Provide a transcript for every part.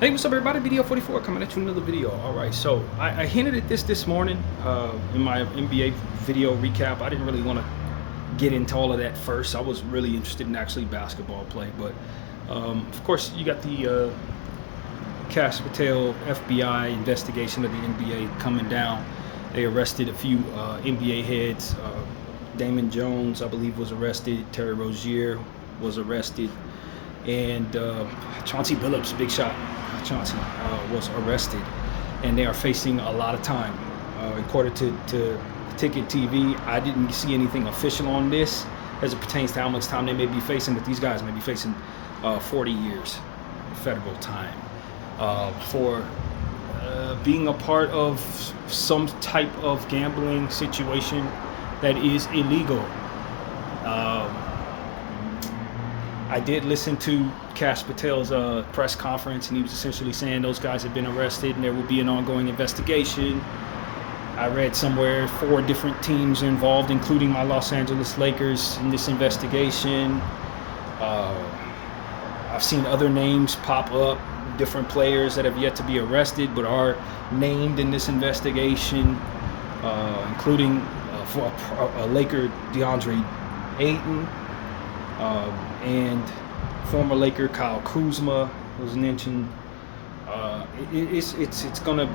Hey, what's up, everybody? Bdf 44 coming at you with another video. All right, so I hinted at this morning in my NBA video recap. I didn't really want to get into all of that first. I was really interested in actually basketball play, but of course, you got the Cash Patel FBI investigation of the NBA coming down. They arrested a few NBA heads. Damon Jones, I believe, was arrested. Terry Rozier was arrested. And Chauncey Billups, big shot, Chauncey, was arrested, and they are facing a lot of time. According to Ticket TV, I didn't see anything official on this as it pertains to how much time they may be facing, but these guys may be facing 40 years federal time for being a part of some type of gambling situation that is illegal. I did listen to Cash Patel's press conference, and he was essentially saying those guys have been arrested and there will be an ongoing investigation. I read somewhere 4 different teams involved, including my Los Angeles Lakers, in this investigation. I've seen other names pop up, different players that have yet to be arrested but are named in this investigation, including for a Laker, DeAndre Ayton. And former Laker Kyle Kuzma was mentioned. It's gonna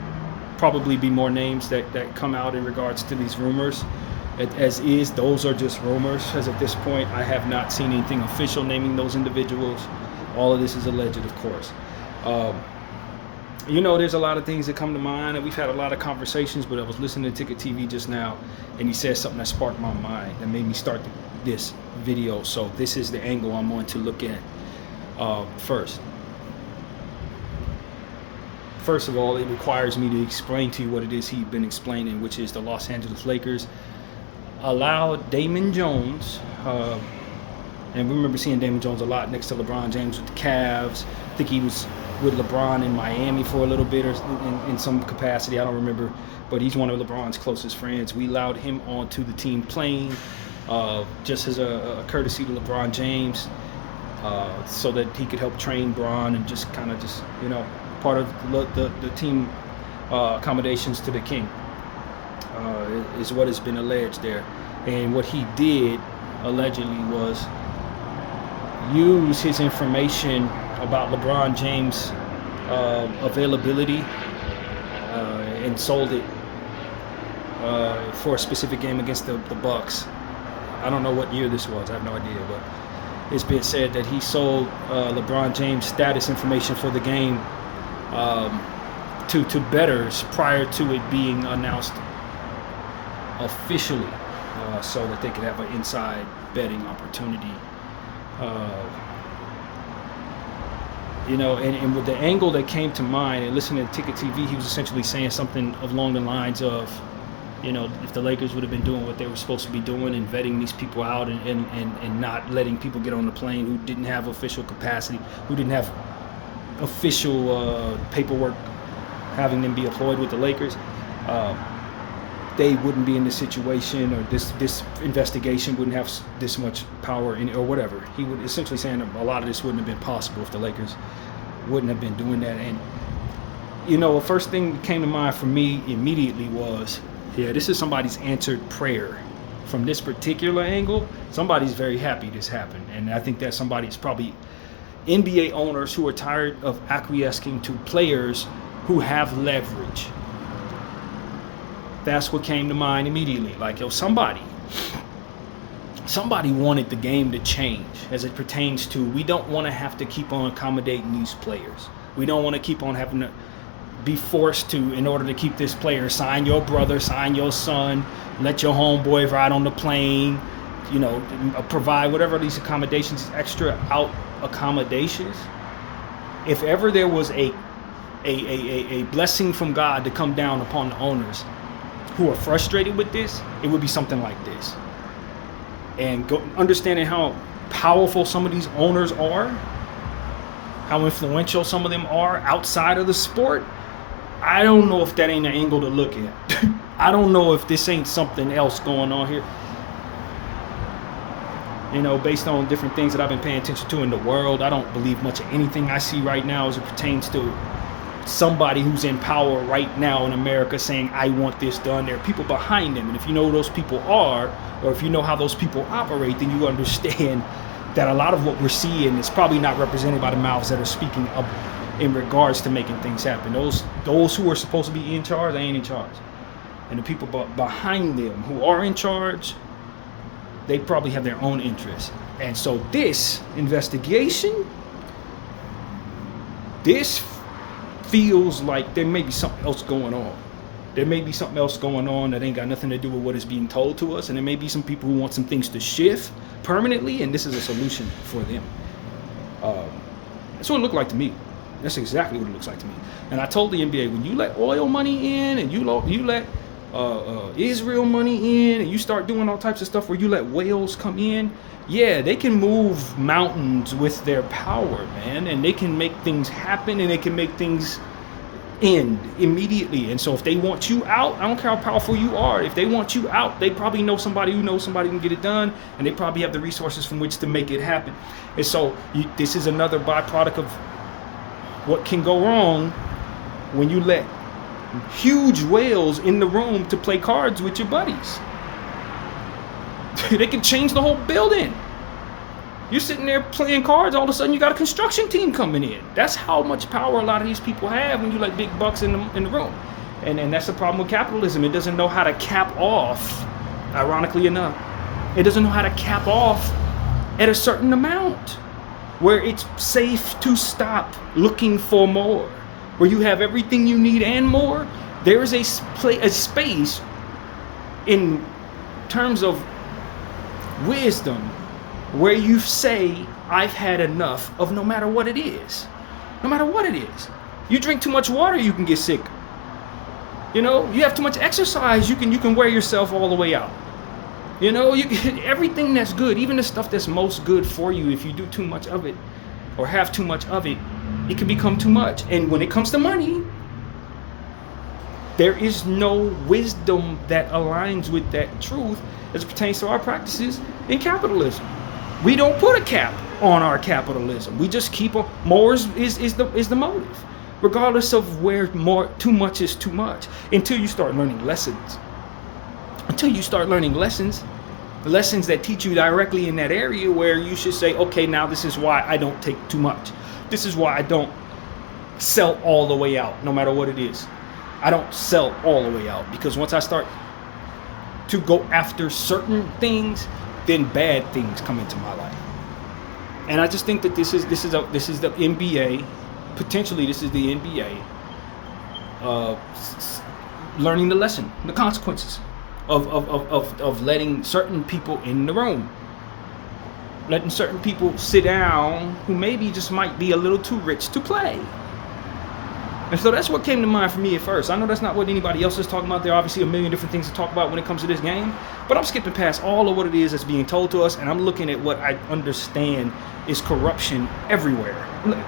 probably be more names that come out in regards to these rumors. As is, those are just rumors. As at this point, I have not seen anything official naming those individuals. All of this is alleged, of course. There's a lot of things that come to mind, and we've had a lot of conversations, but I was listening to Ticket TV just now, and he said something that sparked my mind and made me start this video. So this is the angle I'm going to look at first. First of all, it requires me to explain to you what it is he's been explaining, which is the Los Angeles Lakers allowed Damon Jones, and we remember seeing Damon Jones a lot next to LeBron James with the Cavs. I think he was with LeBron in Miami for a little bit, or in some capacity, I don't remember, but he's one of LeBron's closest friends. We allowed him onto the team plane just as a courtesy to LeBron James, so that he could help train Bron and just kind of part of the team accommodations to the king, is what has been alleged there. And what he did allegedly was use his information about LeBron James' availability and sold it for a specific game against the Bucks. I don't know what year this was, I have no idea, but it's been said that he sold LeBron James' status information for the game to bettors prior to it being announced officially, so that they could have an inside betting opportunity. And with the angle that came to mind, and listening to Ticket TV, he was essentially saying something along the lines of, if the Lakers would have been doing what they were supposed to be doing and vetting these people out and not letting people get on the plane who didn't have official capacity, who didn't have official paperwork having them be employed with the Lakers, they wouldn't be in this situation, or this investigation wouldn't have this much power or whatever. He would essentially saying a lot of this wouldn't have been possible if the Lakers wouldn't have been doing that. And the first thing that came to mind for me immediately was, this is somebody's answered prayer. From this particular angle, somebody's very happy this happened, and I think that somebody's probably NBA owners who are tired of acquiescing to players who have leverage. That's what came to mind immediately. Like, somebody wanted the game to change as it pertains to, we don't want to have to keep on accommodating these players. We don't want to keep on having to be forced to, in order to keep this player, sign your brother, sign your son, let your homeboy ride on the plane, provide whatever these accommodations, extra out accommodations. If ever there was a blessing from God to come down upon the owners who are frustrated with this, it would be something like this. And understanding how powerful some of these owners are, how influential some of them are outside of the sport, I don't know if that ain't an angle to look at. I don't know if this ain't something else going on here. Based on different things that I've been paying attention to in the world, I don't believe much of anything I see right now as it pertains to somebody who's in power right now in America saying, I want this done. There are people behind them. And if you know who those people are, or if you know how those people operate, then you understand that a lot of what we're seeing is probably not represented by the mouths that are speaking up in regards to making things happen. Those who are supposed to be in charge, they ain't in charge. And the people behind them who are in charge, they probably have their own interests. And so this investigation, this feels like there may be something else going on. There may be something else going on that ain't got nothing to do with what is being told to us. And there may be some people who want some things to shift permanently, and this is a solution for them. That's what it looked like to me. That's exactly what it looks like to me. And I told the NBA, when you let oil money in and you let Israel money in and you start doing all types of stuff where you let whales come in, yeah, they can move mountains with their power, man. And they can make things happen, and they can make things end immediately. And so if they want you out, I don't care how powerful you are, if they want you out, they probably know somebody who knows somebody who can get it done, and they probably have the resources from which to make it happen. And so this is another byproduct of what can go wrong when you let huge whales in the room to play cards with your buddies. They can change the whole building. You're sitting there playing cards, all of a sudden you got a construction team coming in. That's how much power a lot of these people have when you let big bucks in the room. And that's the problem with capitalism. It doesn't know how to cap off, ironically enough. It doesn't know how to cap off at a certain amount where it's safe to stop looking for more. Where you have everything you need and more. There is a space in terms of wisdom where you say, I've had enough of no matter what it is. No matter what it is. You drink too much water, you can get sick. You know, you have too much exercise, you can wear yourself all the way out. You know, everything that's good, even the stuff that's most good for you, if you do too much of it or have too much of it, it can become too much. And when it comes to money, there is no wisdom that aligns with that truth as it pertains to our practices in capitalism. We don't put a cap on our capitalism. We just keep more is the motive, regardless of where too much is too much. Until you start learning lessons. Until you start learning lessons that teach you directly in that area where you should say, okay, now this is why I don't take too much. This is why I don't sell all the way out, no matter what it is. I don't sell all the way out, because once I start to go after certain things, then bad things come into my life. And I just think that this is the NBA. Potentially, this is the NBA learning the lesson, the consequences of letting certain people in the room, letting certain people sit down who maybe just might be a little too rich to play. And so that's what came to mind for me at first. I know that's not what anybody else is talking about. There are obviously a million different things to talk about when it comes to this game, but I'm skipping past all of what it is that's being told to us, and I'm looking at what I understand is corruption everywhere,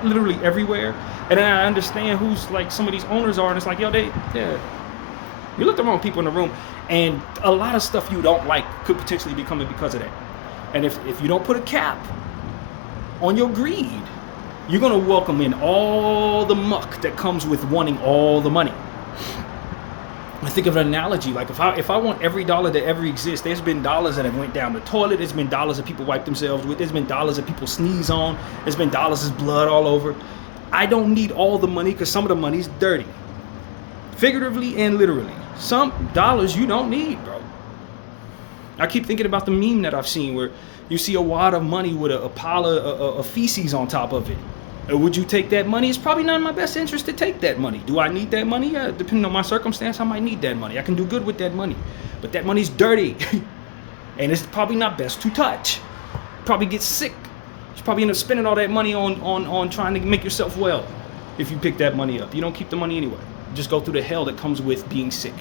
literally everywhere. And then I understand who's like some of these owners are, and it's like, yo, you look at the wrong people in the room, and a lot of stuff you don't like could potentially be coming because of that. And if you don't put a cap on your greed, you're going to welcome in all the muck that comes with wanting all the money. I think of an analogy, like if I want every dollar that ever exists, there's been dollars that have went down the toilet, there's been dollars that people wipe themselves with, there's been dollars that people sneeze on, there's been dollars that's blood all over. I don't need all the money because some of the money's dirty. Figuratively and literally. Some dollars you don't need, bro. I keep thinking about the meme that I've seen where you see a wad of money with a pile of feces on top of it. Would you take that money? It's probably not in my best interest to take that money. Do I need that money? Yeah, depending on my circumstance, I might need that money. I can do good with that money. But that money's dirty. And it's probably not best to touch. Probably get sick. You probably end up spending all that money on trying to make yourself well if you pick that money up. You don't keep the money anyway. You just go through the hell that comes with being sick.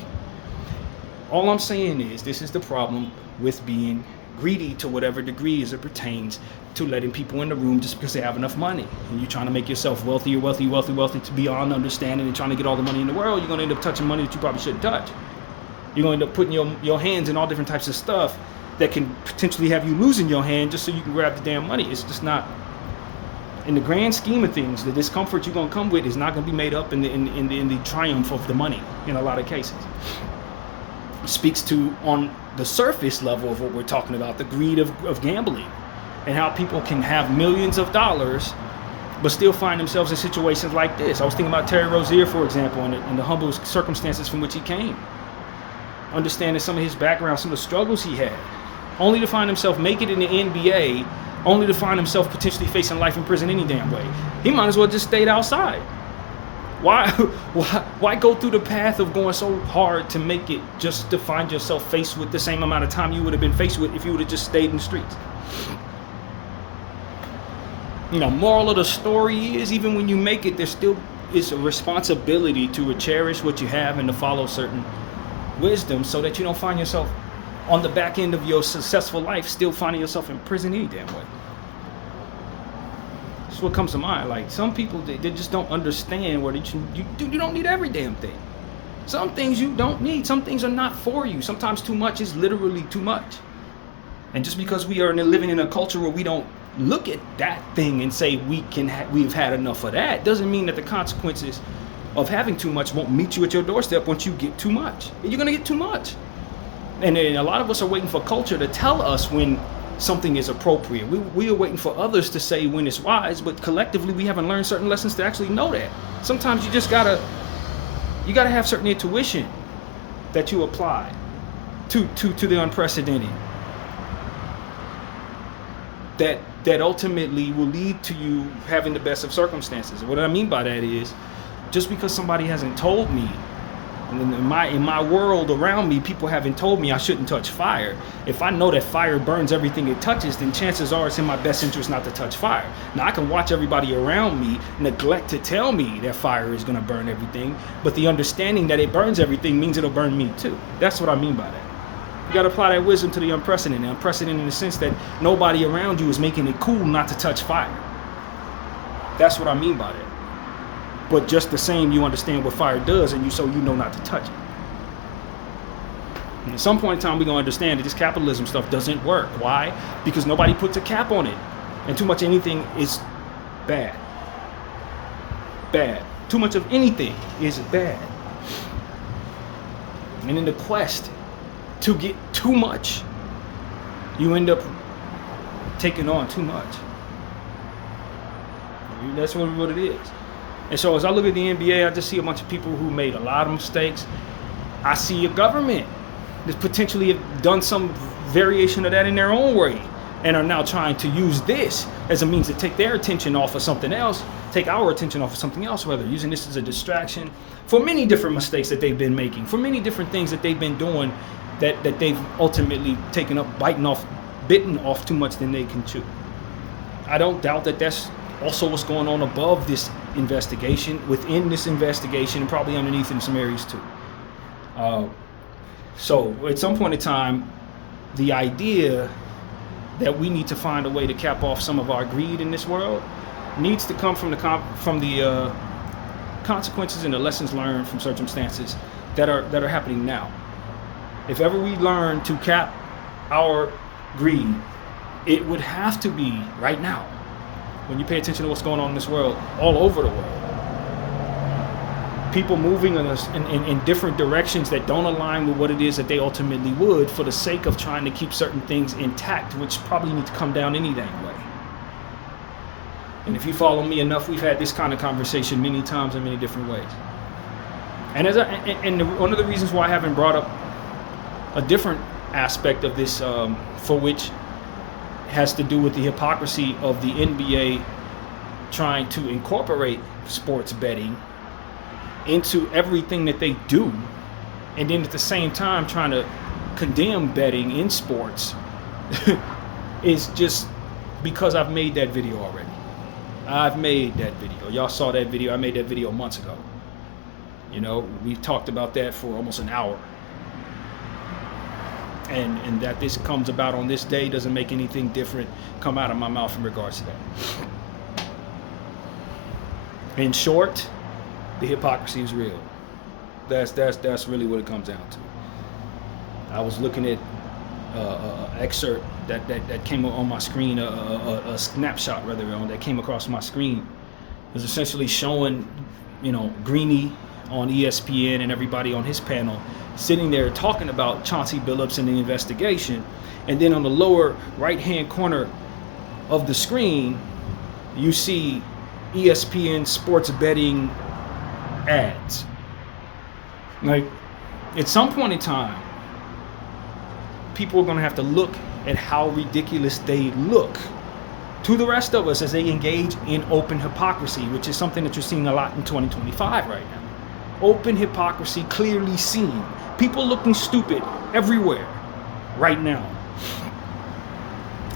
All I'm saying is this is the problem with being greedy to whatever degree as it pertains to letting people in the room just because they have enough money. And you're trying to make yourself wealthy to beyond understanding and trying to get all the money in the world, you're going to end up touching money that you probably shouldn't touch. You're going to end up putting your hands in all different types of stuff that can potentially have you losing your hand just so you can grab the damn money. It's just not in the grand scheme of things, the discomfort you're gonna come with is not gonna be made up in the triumph of the money in a lot of cases. It speaks to, on the surface level of what we're talking about, the greed of gambling, and how people can have millions of dollars but still find themselves in situations like this. I was thinking about Terry Rozier, for example, and the humble circumstances from which he came. Understanding some of his background, some of the struggles he had, only to find himself make it in the NBA, only to find himself potentially facing life in prison any damn way. He might as well just stayed outside. Why go through the path of going so hard to make it just to find yourself faced with the same amount of time you would have been faced with if you would have just stayed in the streets? You know, moral of the story is, even when you make it, there still is a responsibility to cherish what you have and to follow certain wisdom so that you don't find yourself on the back end of your successful life still finding yourself in prison any damn way. That's what comes to mind. Like, some people, they just don't understand where you don't need every damn thing. Some things you don't need. Some things are not for you. Sometimes too much is literally too much. And just because we are living in a culture where we don't look at that thing and say we've had enough of that, doesn't mean that the consequences of having too much won't meet you at your doorstep once you get too much. You're gonna get too much. And then a lot of us are waiting for culture to tell us when something is appropriate. We are waiting for others to say when it's wise, but collectively we haven't learned certain lessons to actually know that. Sometimes you just gotta have certain intuition that you apply to the unprecedented. That ultimately will lead to you having the best of circumstances. What I mean by that is, just because somebody hasn't told me, in my world around me, people haven't told me I shouldn't touch fire. If I know that fire burns everything it touches, then chances are it's in my best interest not to touch fire. Now, I can watch everybody around me neglect to tell me that fire is gonna burn everything, but the understanding that it burns everything means it'll burn me too. That's what I mean by that. You gotta apply that wisdom to the unprecedented. Unprecedented in the sense that nobody around you is making it cool not to touch fire. That's what I mean by that. But just the same, you understand what fire does, and you know not to touch it. And at some point in time, we're gonna understand that this capitalism stuff doesn't work. Why? Because nobody puts a cap on it. And too much of anything is bad. Bad. Too much of anything is bad. And in the quest to get too much, you end up taking on too much. That's what it is. And so as I look at the NBA, I just see a bunch of people who made a lot of mistakes. I see a government that potentially have done some variation of that in their own way and are now trying to use this as a means to take their attention off of something else, take our attention off of something else, whether using this as a distraction for many different mistakes that they've been making, for many different things that they've been doing that they've ultimately taken up, bitten off too much than they can chew. I don't doubt that that's also what's going on above this investigation, within this investigation, and probably underneath in some areas too. So at some point in time, the idea that we need to find a way to cap off some of our greed in this world needs to come from the consequences and the lessons learned from circumstances that are happening now. If ever we learn to cap our greed, it would have to be right now. When you pay attention to what's going on in this world, all over the world, people moving in different directions that don't align with what it is that they ultimately would, for the sake of trying to keep certain things intact, which probably need to come down any dang way. And if you follow me enough, we've had this kind of conversation many times in many different ways. And one of the reasons why I haven't brought up a different aspect of this, for which has to do with the hypocrisy of the NBA trying to incorporate sports betting into everything that they do, and then at the same time trying to condemn betting in sports, is just because I've made that video already. I've made that video. Y'all saw that video. I made that video months ago. You know, we talked about that for almost an hour. And that this comes about on this day doesn't make anything different come out of my mouth in regards to that. In short, the hypocrisy is real. That's really what it comes down to. I was looking at excerpt that came on my screen, a snapshot rather, that came across my screen. It was essentially showing, Greeny on ESPN and everybody on his panel sitting there talking about Chauncey Billups and the investigation, and then on the lower right-hand corner of the screen, you see ESPN sports betting ads. Like, at some point in time, people are going to have to look at how ridiculous they look to the rest of us as they engage in open hypocrisy, which is something that you're seeing a lot in 2025 right now. Open hypocrisy clearly seen. People looking stupid everywhere right now.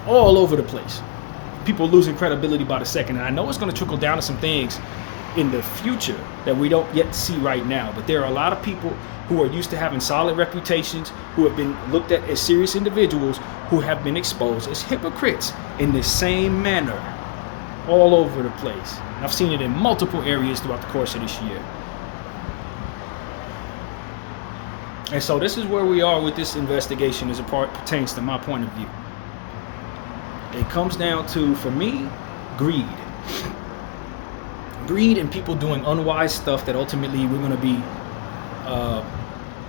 All over the place. People losing credibility by the second. And I know it's going to trickle down to some things in the future that we don't yet see right now. But there are a lot of people who are used to having solid reputations, who have been looked at as serious individuals, who have been exposed as hypocrites in the same manner all over the place. And I've seen it in multiple areas throughout the course of this year. And so this is where we are with this investigation as it pertains to my point of view. It comes down to, for me, greed. Greed and people doing unwise stuff that ultimately we're going to be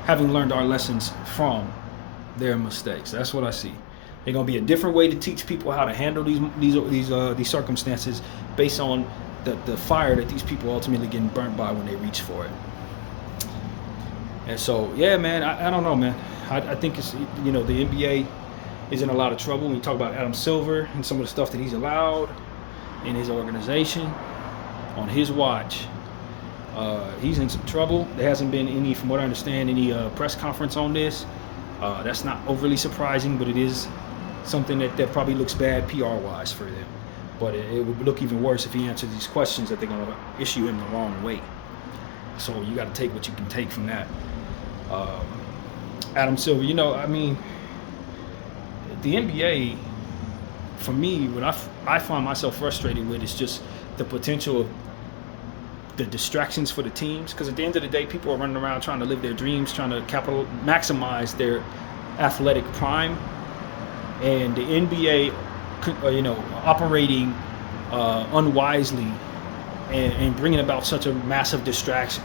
having learned our lessons from their mistakes. That's what I see. They're going to be a different way to teach people how to handle these circumstances based on the fire that these people ultimately getting burnt by when they reach for it. And so, yeah, man, I don't know, man. I think it's, the NBA is in a lot of trouble. When you talk about Adam Silver and some of the stuff that he's allowed in his organization on his watch, he's in some trouble. There hasn't been any, from what I understand, any press conference on this. That's not overly surprising, but it is something that probably looks bad PR-wise for them. But it would look even worse if he answers these questions that they're going to issue him the wrong way. So you got to take what you can take from that. Adam Silver, the NBA, for me, what I find myself frustrated with is just the potential of the distractions for the teams. Because at the end of the day, people are running around trying to live their dreams, trying to maximize their athletic prime. And the NBA, operating unwisely and bringing about such a massive distraction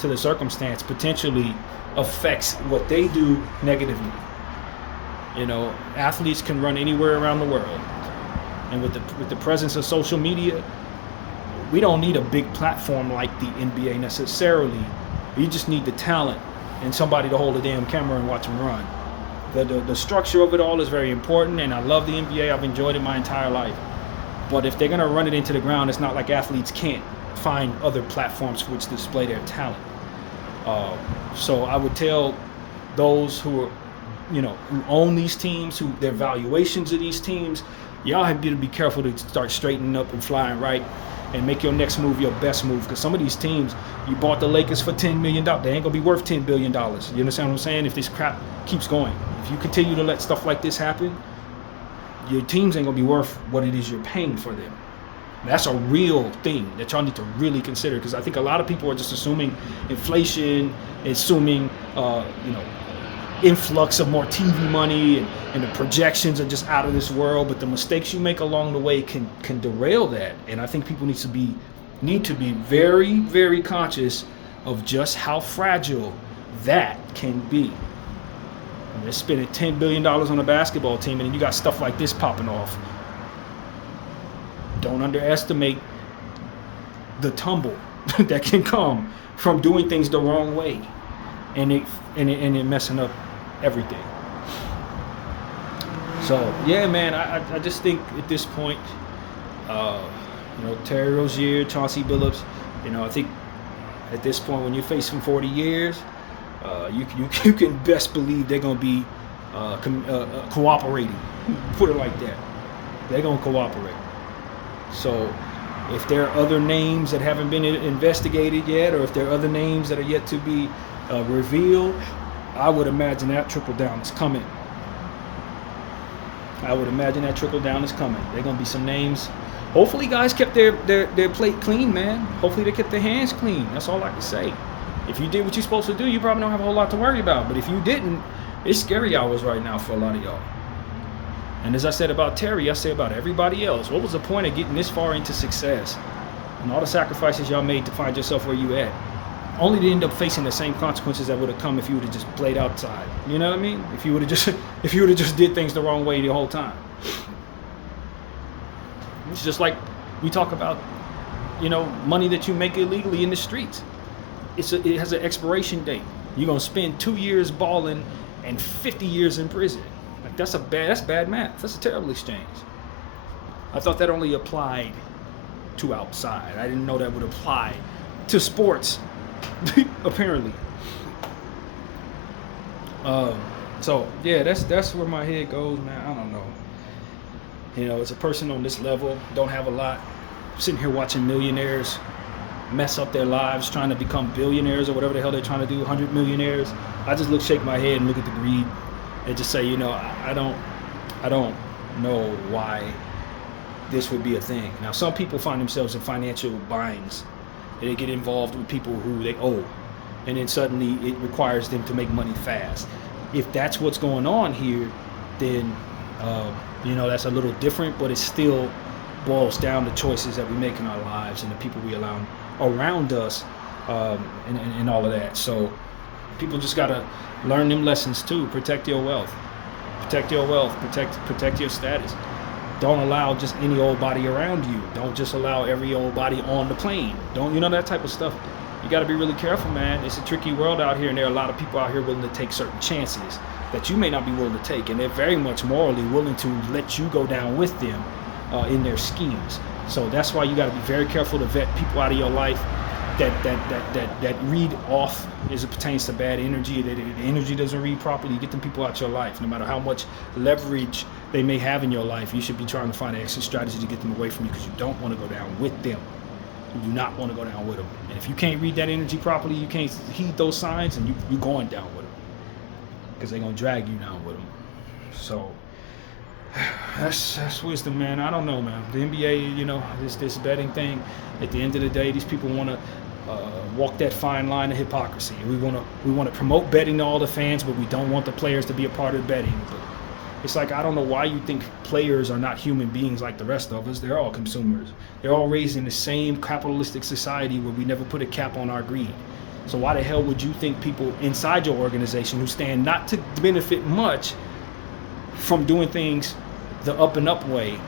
to the circumstance potentially affects what they do negatively. Athletes can run anywhere around the world, and with the presence of social media, we don't need a big platform like the NBA necessarily. You just need the talent and somebody to hold a damn camera and watch them run. The structure of it all is very important, and I love the NBA. I've enjoyed it my entire life. But if they're gonna run it into the ground, it's not like athletes can't find other platforms for which to display their talent. So I would tell those who are, who own these teams, who their valuations of these teams, y'all have to be careful to start straightening up and flying right and make your next move your best move. Because some of these teams, you bought the Lakers for $10 million. They ain't gonna be worth $10 billion. You understand what I'm saying? If this crap keeps going, if you continue to let stuff like this happen, your teams ain't gonna be worth what it is you're paying for them. That's a real thing that y'all need to really consider, because I think a lot of people are just assuming inflation, assuming influx of more TV money, and the projections are just out of this world. But the mistakes you make along the way can derail that. And I think people need to be very, very conscious of just how fragile that can be. They're spending $10 billion on a basketball team, and then you got stuff like this popping off. Don't underestimate the tumble that can come from doing things the wrong way, and it messing up everything. So yeah, man, I just think at this point, Terry Rozier, Chauncey Billups, I think at this point when you're facing 40 years, you can best believe they're gonna be cooperating. Put it like that. They're gonna cooperate. So if there are other names that haven't been investigated yet, or if there are other names that are yet to be revealed, I would imagine that trickle down is coming. They're going to be some names. Hopefully guys kept their plate clean, man. Hopefully they kept their hands clean. That's all I can say. If you did what you're supposed to do, you probably don't have a whole lot to worry about. But if you didn't, It's scary hours right now for a lot of y'all. And as I said about Terry, I say about everybody else. What was the point of getting this far into success and all the sacrifices y'all made to find yourself where you at? Only to end up facing the same consequences that would have come if you would have just played outside. You know what I mean? If you would have just did things the wrong way the whole time. It's just like we talk about, money that you make illegally in the streets. It has an expiration date. You're gonna spend 2 years balling and 50 years in prison. Like that's bad math. That's a terrible exchange. I thought that only applied to outside. I didn't know that would apply to sports. Apparently. So yeah, that's where my head goes, man. I don't know. As a person on this level, don't have a lot. Sitting here watching millionaires mess up their lives trying to become billionaires or whatever the hell they're trying to do, 100 millionaires. I just shake my head and look at the greed and just say, I don't know why this would be a thing. Now, some people find themselves in financial binds. They get involved with people who they owe, and then suddenly it requires them to make money fast. If that's what's going on here, then that's a little different, but it still boils down to choices that we make in our lives and the people we allow around us, and all of that. So people just gotta learn them lessons too. Protect your wealth. Protect your wealth. Protect your status. Don't allow just any old body around you. Don't just allow every old body on the plane. Don't, that type of stuff. You got to be really careful, man. It's a tricky world out here, and there are a lot of people out here willing to take certain chances that you may not be willing to take, and they're very much morally willing to let you go down with them in their schemes. So that's why you got to be very careful to vet people out of your life that read off as it pertains to bad energy. That the energy doesn't read properly. You get them people out your life. No matter how much leverage they may have in your life, you should be trying to find an exit strategy to get them away from you, because you don't want to go down with them. You do not want to go down with them. And if you can't read that energy properly, you can't heed those signs, and you're going down with them, because they're going to drag you down with them. So that's wisdom, man. I don't know, man. The NBA, this betting thing, at the end of the day, these people want to walk that fine line of hypocrisy. We want to promote betting to all the fans, but we don't want the players to be a part of betting. But it's like, I don't know why you think players are not human beings like the rest of us. They're all consumers. They're all raised in the same capitalistic society where we never put a cap on our greed. So why the hell would you think people inside your organization who stand not to benefit much from doing things the up and up way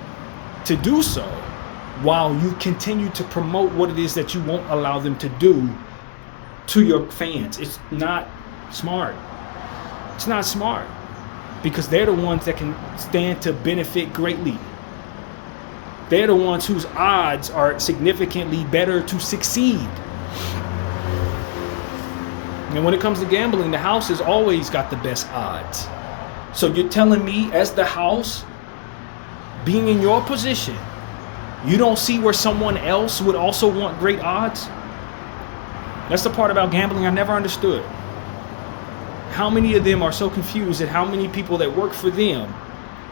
to do so, while you continue to promote what it is that you won't allow them to do to your fans? It's not smart. It's not smart, because they're the ones that can stand to benefit greatly. They're the ones whose odds are significantly better to succeed. And when it comes to gambling, the house has always got the best odds. So you're telling me, as the house, being in your position, you don't see where someone else would also want great odds? That's the part about gambling I never understood. How many of them are so confused at how many people that work for them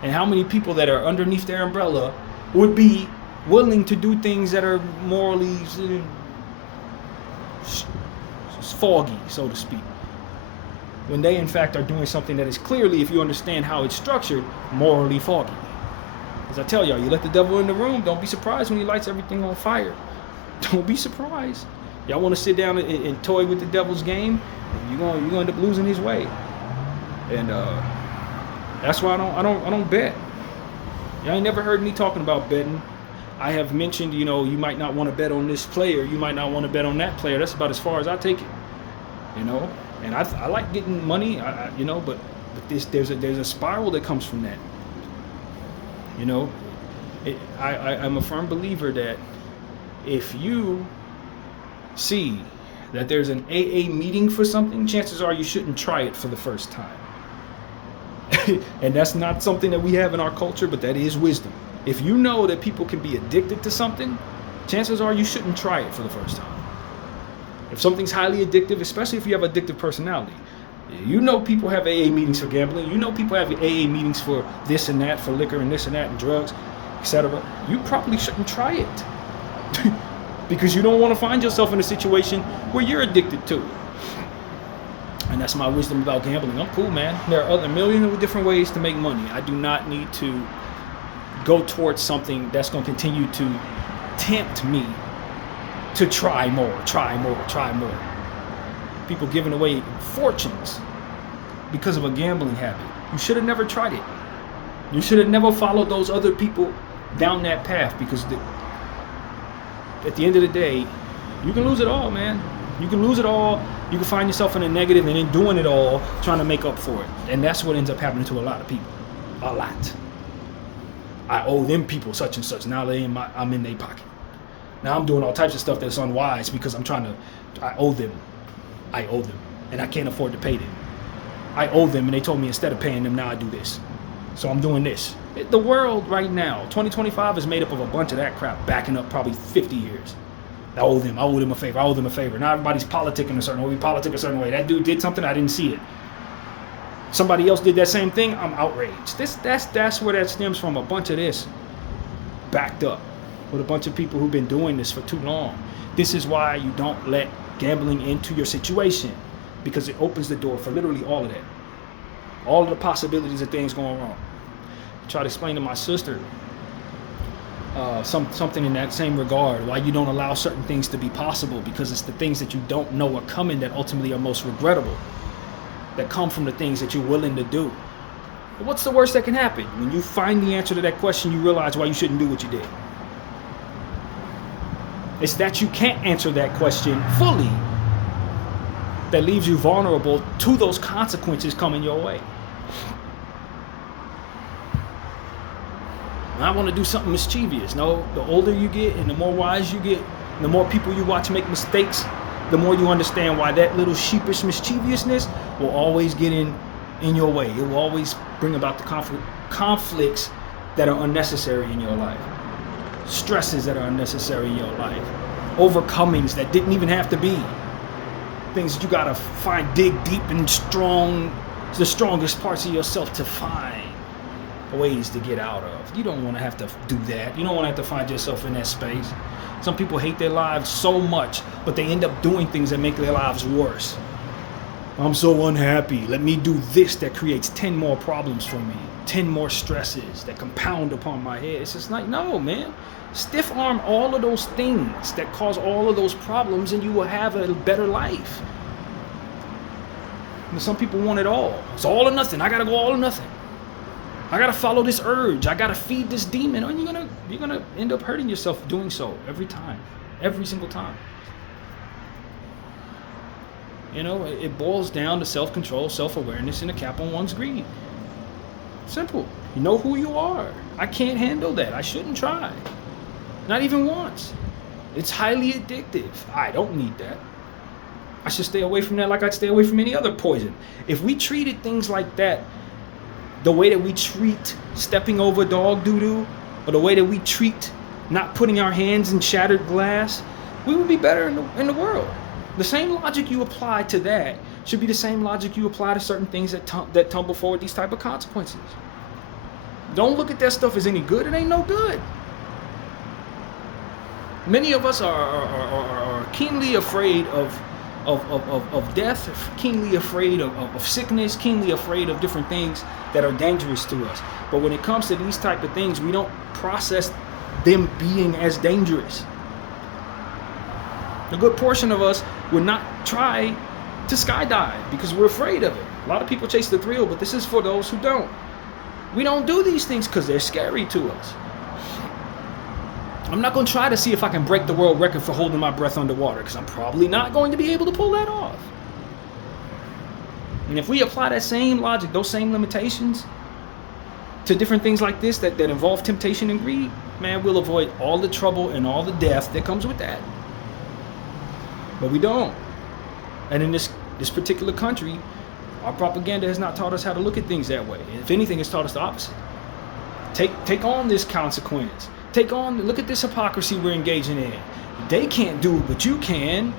and how many people that are underneath their umbrella would be willing to do things that are morally foggy, so to speak, when they in fact are doing something that is clearly, if you understand how it's structured, morally foggy. As I tell y'all, you let the devil in the room, don't be surprised when he lights everything on fire. Don't be surprised. Y'all want to sit down and toy with the devil's game, you're going to end up losing his way. And that's why I don't bet. Y'all ain't never heard me talking about betting. I have mentioned, you might not want to bet on this player, you might not want to bet on that player. That's about as far as I take it. And I like getting money, but there's a spiral that comes from that. I'm a firm believer that if you see that there's an AA meeting for something, chances are you shouldn't try it for the first time. And that's not something that we have in our culture, but that is wisdom. If you know that people can be addicted to something, chances are you shouldn't try it for the first time. If something's highly addictive, especially if you have addictive personality, people have AA meetings for gambling, people have AA meetings for this and that, for liquor and this and that and drugs, etc. You probably shouldn't try it. Because you don't want to find yourself in a situation where you're addicted to it. And that's my wisdom about gambling. I'm cool, man. There are other millions of different ways to make money. I do not need to go towards something that's going to continue to tempt me to try more. People giving away fortunes because of a gambling habit. You should have never tried it. You should have never followed those other people down that path, because at the end of the day, you can lose it all, man. You can lose it all. You can find yourself in a negative and then doing it all, trying to make up for it. And that's what ends up happening to a lot of people. A lot. I owe them people such and such. Now I'm in their pocket. Now I'm doing all types of stuff that's unwise because I owe them. And I can't afford to pay them. I owe them, and they told me instead of paying them, now I do this. So I'm doing this. The world right now, 2025, is made up of a bunch of that crap backing up probably 50 years. I owe them a favor. Now everybody's politicking a certain way. We politic a certain way. That dude did something, I didn't see it. Somebody else did that same thing, I'm outraged. That's where that stems from. A bunch of this backed up with a bunch of people who've been doing this for too long. This is why you don't let gambling into your situation, because it opens the door for literally all of that. All of the possibilities of things going wrong. I try to explain to my sister something in that same regard, why you don't allow certain things to be possible, because it's the things that you don't know are coming that ultimately are most regrettable, that come from the things that you're willing to do. But what's the worst that can happen? When you find the answer to that question, you realize why you shouldn't do what you did. It's that you can't answer that question fully that leaves you vulnerable to those consequences coming your way. I want to do something mischievous. No, the older you get and the more wise you get, the more people you watch make mistakes, the more you understand why that little sheepish mischievousness will always get in your way. It will always bring about the conflicts that are unnecessary in your life, stresses that are unnecessary in your life, overcomings that didn't even have to be, things that you gotta dig deep and the strongest parts of yourself to find ways to get out of. You don't want to have to do that. You don't want to have to find yourself in that space. Some people hate their lives so much, but they end up doing things that make their lives worse. I'm so unhappy. Let me do this that creates 10 more problems for me, 10 more stresses that compound upon my head. It's just like, no, man. Stiff arm all of those things that cause all of those problems, and you will have a better life. And some people want it all. It's all or nothing. I gotta go all or nothing. I gotta follow this urge. I gotta feed this demon. And you're gonna end up hurting yourself doing so every single time. You know, it boils down to self-control, self-awareness, and a cap on one's greed. Simple. You know who you are. I can't handle that. I shouldn't try. Not even once. It's highly addictive. I don't need that. I should stay away from that like I'd stay away from any other poison. If we treated things like that the way that we treat stepping over dog doo-doo, or the way that we treat not putting our hands in shattered glass, we would be better in the world. The same logic you apply to that should be the same logic you apply to certain things that tumble forward these type of consequences. Don't look at that stuff as any good. It ain't no good. Many of us are keenly afraid of death, keenly afraid of sickness, keenly afraid of different things that are dangerous to us. But when it comes to these type of things, we don't process them being as dangerous. A good portion of us would not try to skydive because we're afraid of it. A lot of people chase the thrill, but this is for those who don't. We don't do these things because they're scary to us. I'm not going to try to see if I can break the world record for holding my breath underwater, because I'm probably not going to be able to pull that off. And if we apply that same logic, those same limitations to different things like this that involve temptation and greed, man, we'll avoid all the trouble and all the death that comes with that. But we don't. And in this particular country, our propaganda has not taught us how to look at things that way. If anything, it's taught us the opposite. Take on this consequence. Look at this hypocrisy we're engaging in. They can't do it, but you can.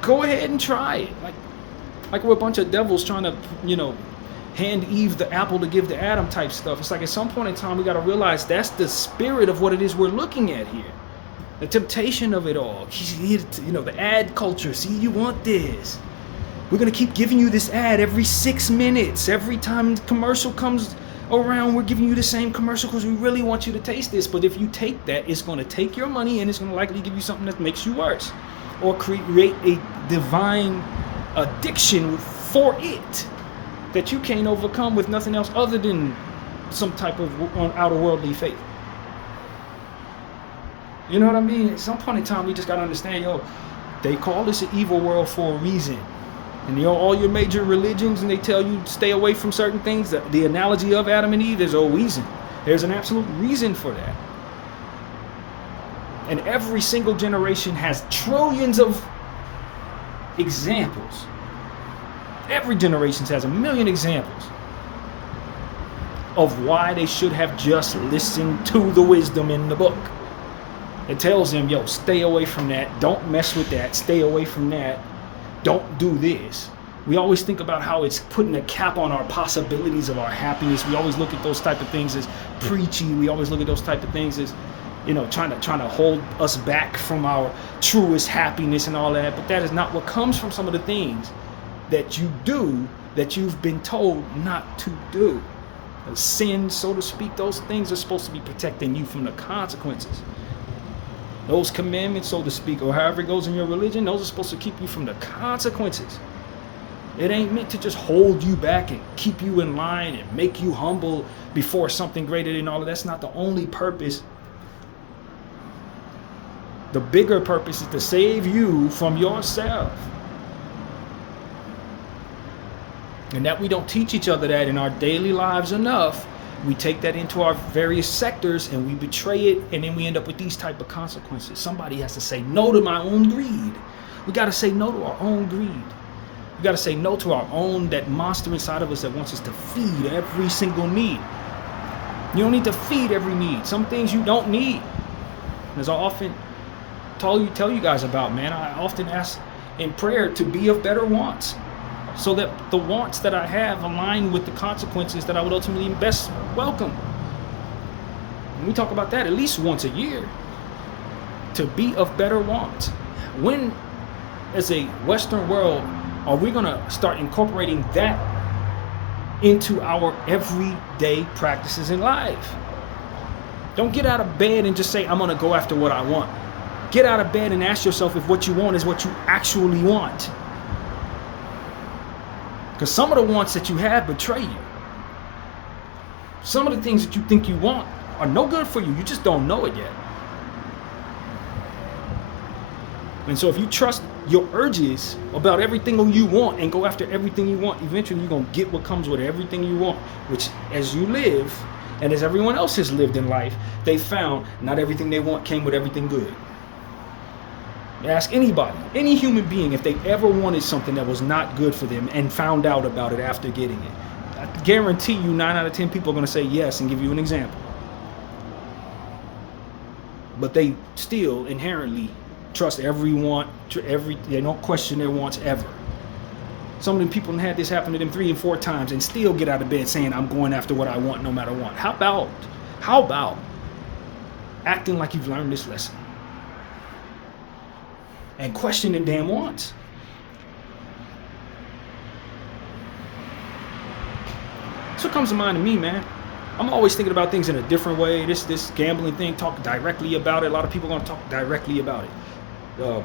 Go ahead and try it. Like we're a bunch of devils trying to, hand Eve the apple to give to Adam type stuff. It's like at some point in time, we got to realize that's the spirit of what it is we're looking at here. The temptation of it all. The ad culture. See, you want this. We're going to keep giving you this ad every 6 minutes. Every time the commercial comes around, we're giving you the same commercial because we really want you to taste this. But if you take that, it's going to take your money and it's going to likely give you something that makes you worse, or create a divine addiction for it that you can't overcome with nothing else other than some type of outer worldly faith. You know what I mean? At some point in time, we just got to understand, they call this an evil world for a reason. And all your major religions, and they tell you stay away from certain things. The analogy of Adam and Eve, there's a reason. There's an absolute reason for that. And every single generation has trillions of examples. Every generation has a million examples of why they should have just listened to the wisdom in the book. It tells them, stay away from that. Don't mess with that. Stay away from that. Don't do this. We always think about how it's putting a cap on our possibilities of our happiness. We always look at those type of things as preachy. We always look at those type of things as, trying to hold us back from our truest happiness and all that. But that is not what comes from some of the things that you do that you've been told not to do. Sin, so to speak, those things are supposed to be protecting you from the consequences. Those commandments, so to speak, or however it goes in your religion, those are supposed to keep you from the consequences. It ain't meant to just hold you back and keep you in line and make you humble before something greater than all of that. That's not the only purpose. The bigger purpose is to save you from yourself. And that we don't teach each other that in our daily lives enough. We take that into our various sectors and we betray it, and then we end up with these type of consequences. Somebody has to say no to my own greed. We got to say no to our own greed. We got to say no to our own, that monster inside of us that wants us to feed every single need. You don't need to feed every need. Some things you don't need. As I often tell you guys about, man, I often ask in prayer to be of better wants, so that the wants that I have align with the consequences that I would ultimately best welcome. And we talk about that at least once a year. To be of better wants. When, as a Western world, are we going to start incorporating that into our everyday practices in life? Don't get out of bed and just say, I'm going to go after what I want. Get out of bed and ask yourself if what you want is what you actually want. Because some of the wants that you have betray you. Some of the things that you think you want are no good for you. You just don't know it yet. And so if you trust your urges about everything you want and go after everything you want, eventually you're going to get what comes with everything you want. Which, as you live, and as everyone else has lived in life, they found not everything they want came with everything good. Ask anybody, any human being, if they ever wanted something that was not good for them and found out about it after getting it. I guarantee you 9 out of 10 people are going to say yes and give you an example. But they still inherently trust every want, they don't question their wants ever. Some of them people had this happen to them 3 and 4 times and still get out of bed saying, I'm going after what I want no matter what. How about acting like you've learned this lesson? And questioning damn wants. That's what comes to mind to me, man. I'm always thinking about things in a different way. This gambling thing, talk directly about it. A lot of people are going to talk directly about it.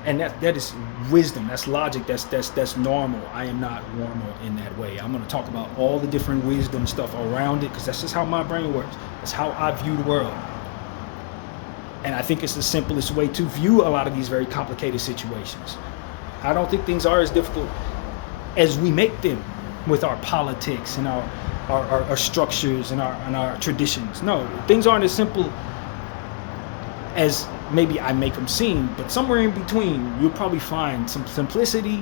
And that is wisdom. That's logic. That's normal. I am not normal in that way. I'm going to talk about all the different wisdom stuff around it because that's just how my brain works. That's how I view the world. And I think it's the simplest way to view a lot of these very complicated situations. I don't think things are as difficult as we make them with our politics and our structures and our traditions. No, things aren't as simple as maybe I make them seem, but somewhere in between, you'll probably find some simplicity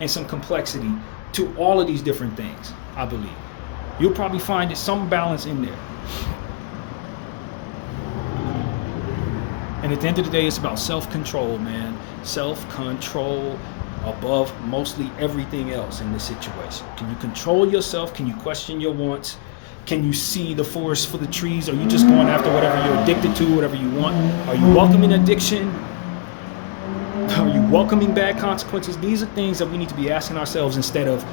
and some complexity to all of these different things, I believe. You'll probably find some balance in there. And at the end of the day, it's about self-control, man. Self-control above mostly everything else in this situation. Can you control yourself? Can you question your wants? Can you see the forest for the trees? Are you just going after whatever you're addicted to, whatever you want? Are you welcoming addiction? Are you welcoming bad consequences. These are things that we need to be asking ourselves instead of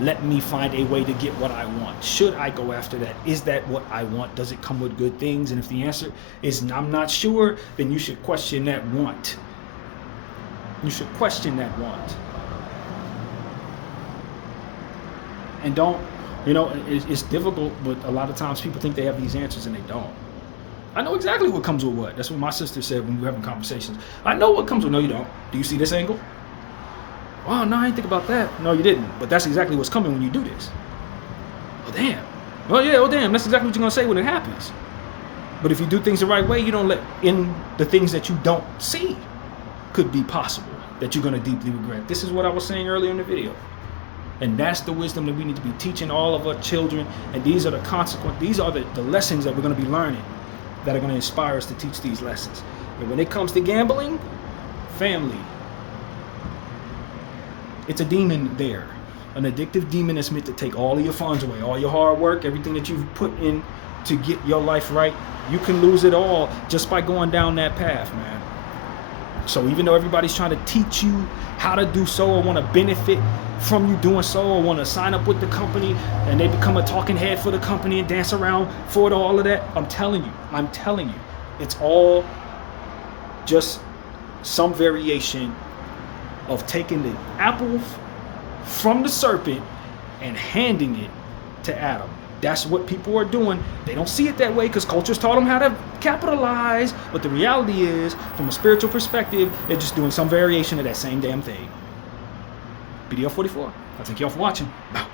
let me find a way to get what I want. Should I go after that? Is that what I want? Does it come with good things? And if the answer is I'm not sure, then you should question that want. You should question that want. And don't, it's difficult, but a lot of times people think they have these answers and they don't. I know exactly what comes with what. That's what my sister said when we were having conversations. I know what comes with. No, you don't. Do you see this angle? Oh, no, I didn't think about that. No, you didn't. But that's exactly what's coming when you do this. Oh, damn. Oh, yeah, oh, damn. That's exactly what you're going to say when it happens. But if you do things the right way, you don't let in the things that you don't see could be possible, that you're going to deeply regret. This is what I was saying earlier in the video. And that's the wisdom that we need to be teaching all of our children. And these are the consequences. These are the lessons that we're going to be learning that are going to inspire us to teach these lessons. And when it comes to gambling, family, it's a demon there. An addictive demon that's meant to take all of your funds away, all your hard work, everything that you've put in to get your life right. You can lose it all just by going down that path, man. So even though everybody's trying to teach you how to do so or want to benefit from you doing so or want to sign up with the company and they become a talking head for the company and dance around for it, all of that, I'm telling you, it's all just some variation of taking the apple from the serpent and handing it to Adam. That's what people are doing. They don't see it that way because culture's taught them how to capitalize. But the reality is, from a spiritual perspective, they're just doing some variation of that same damn thing. Bdf 44. I thank y'all for watching. Bye.